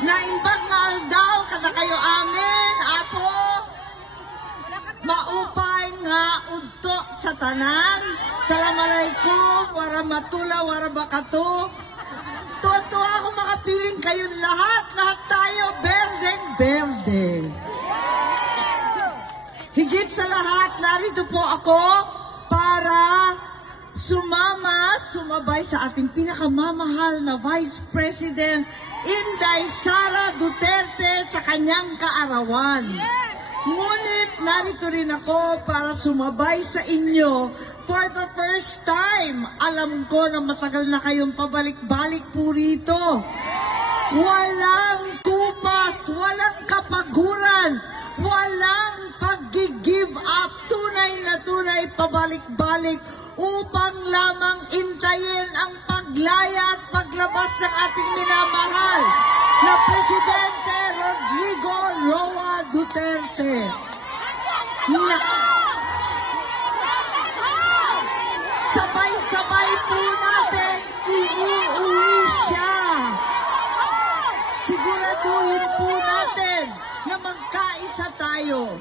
Naimbag nga aldaw, kada kayo amin, apo. Maupay nga udto sa tanan. Assalamualaikum, warahmatullah, wabarakatuh. Tuwa-tuwa ako makapiling kayo lahat. Lahat tayo, berdeng-berde. Higit sa lahat, narito po ako para sumabay sa ating pinakamamahal na Vice President Inday Sara Duterte sa kanyang kaarawan. Ngunit narito rin ako para sumabay sa inyo for the first time. Alam ko na matagal na kayong pabalik-balik po rito. Walang kupas, walang kapaguran, walang pag-give up. Tunay na tunay pabalik-balik upang lamang intayin ang paglaya at paglabas ng ating minamahal na Presidente Rodrigo Roa Duterte. Sabay-sabay po natin iuuwi siya. Siguraduhin po natin na magkaisa tayo.